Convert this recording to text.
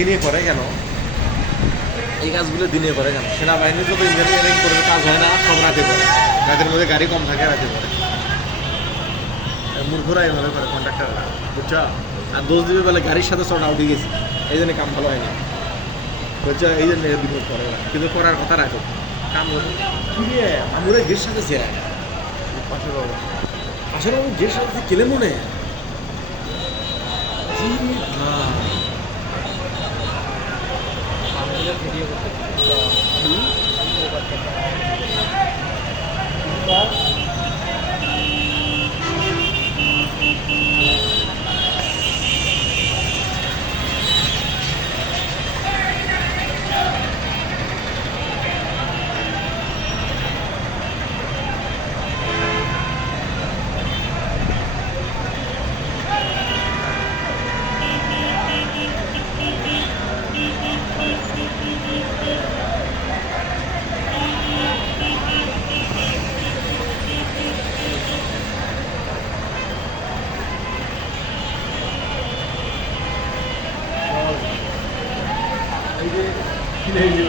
দিনে করে কেন? এই কাজগুলো দিনে করে কেন? সেনাবাহিনীর যত ইঞ্জিনিয়ারিং করে কাজ হয় না, সব রাতে করে। রাতের মধ্যে গাড়ি কম থাকে, রাতে করে। মূর্খরা এভাবে করে কন্ট্রাক্টাররা, বুঝছো? আর দোষ দিবে বলে গাড়ির সাথে চড়া উঠে গেছি, এই জন্য কাম ভালো হয় না, বুঝছো? এই জন্য বিপদ করে ওরা। কিন্তু করার কথা রাখো কাম কি রে আমরা গের সাথে ছে আসলে আমি গের সাথে কেলে মনে ভিডিও করতে এই যে